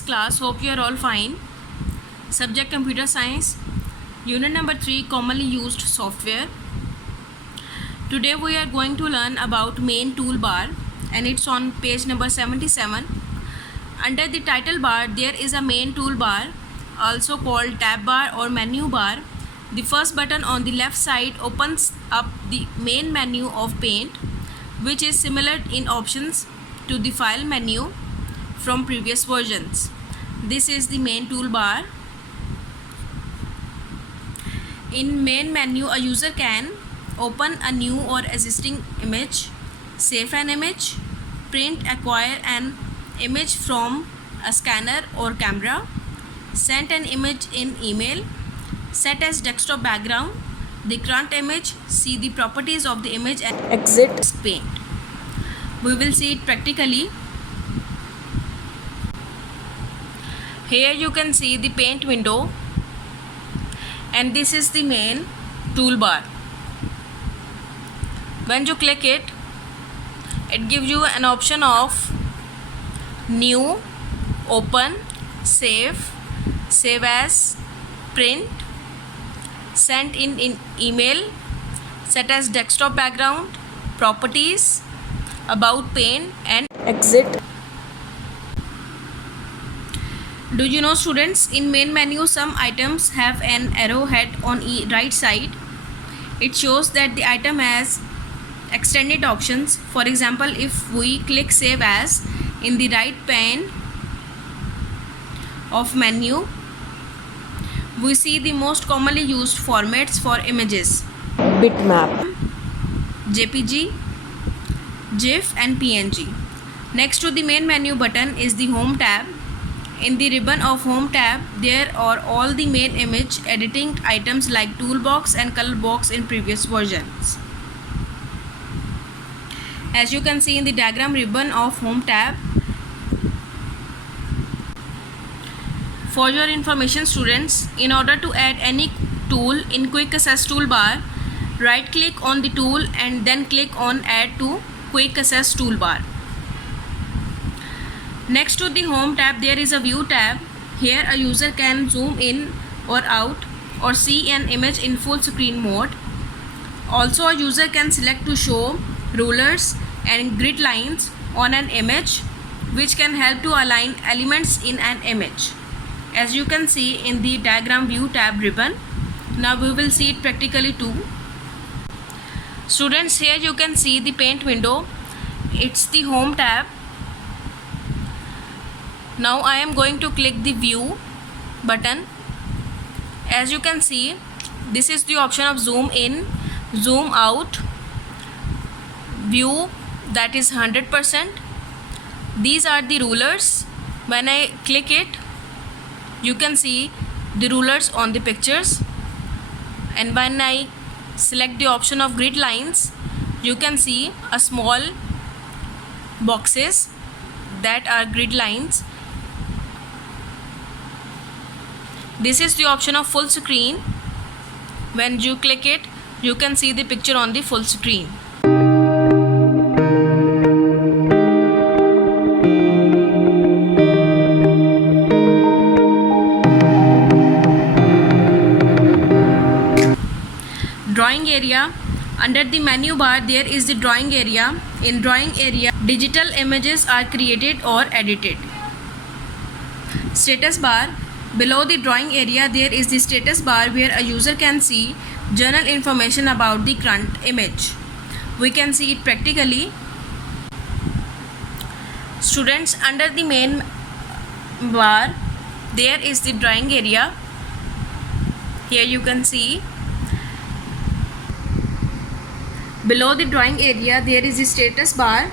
6th class. Hope you are all fine. Subject Computer Science. Unit number 3, Commonly Used Software. Today we are going to learn about main toolbar, and it's on page number 77. Under the title bar there is a main toolbar, also called tab bar or menu bar. The first button on the left side opens up the main menu of Paint, which is similar in options to the file menu from previous versions. This is the main toolbar. In main menu, a user can open a new or existing image, save an image, print, acquire an image from a scanner or camera, send an image in email, set as desktop background the current image, see the properties of the image, and exit Paint. We will see it practically. Here you can see the Paint window, and this is the main toolbar. When you click it, it gives you an option of new, open, save, save as, print, send in email, set as desktop background, properties, about Paint, and exit. Do you know, students, in main menu some items have an arrowhead on right side. It shows that the item has extended options. For example, if we click save as in the right pane of menu, we see the most commonly used formats for images: bitmap, JPG, GIF, and PNG. Next to the main menu button is the Home tab. In the ribbon of Home tab, there are all the main image editing items like toolbox and color box in previous versions. As you can see in the diagram ribbon of Home tab. For your information, students, in order to add any tool in Quick Access toolbar, right click on the tool and then click on Add to Quick Access toolbar. Next to the Home tab there is a View tab. Here a user can zoom in or out or see an image in full screen mode. Also a user can select to show rulers and grid lines on an image, which can help to align elements in an image, as you can see in the diagram View tab ribbon. Now we will see it practically too. Students, here you can see the Paint window. It's the Home tab. Now I am going to click the View button. As you can see, this is the option of zoom in, zoom out, view, that is 100%. These are the rulers. When I click it, you can see the rulers on the pictures, and when I select the option of grid lines, you can see a small boxes that are grid lines. This is the option of full screen. When you click it, you can see the picture on the full screen. Drawing area. Under the menu bar there is the drawing area. In drawing area, digital images are created or edited. Status bar. Below the drawing area there is the status bar, where a user can see general information about the current image. We can see it practically. Students, under the main bar there is the drawing area. Here you can see. Below the drawing area there is the status bar,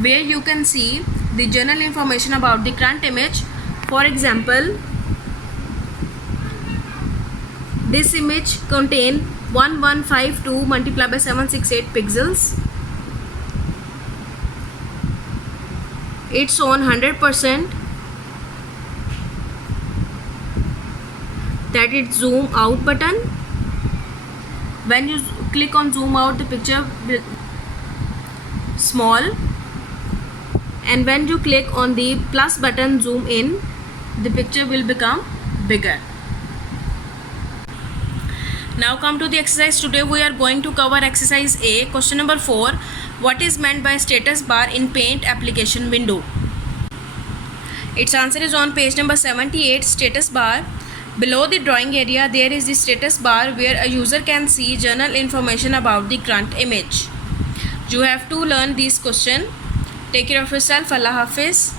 where you can see the general information about the current image. For example, this image contain 1152 multiplied by 768 pixels. It's on 100%. That is zoom out button. When you click on zoom out, the picture will small, and when you click on the plus button zoom in, the picture will become bigger. Now come to the exercise. Today we are going to cover exercise A. Question number 4. What is meant by status bar in Paint application window? Its answer is on page number 78. Status bar. Below the drawing area there is the status bar where a user can see general information about the current image. You have to learn this question. Take care of yourself. Allah Hafiz.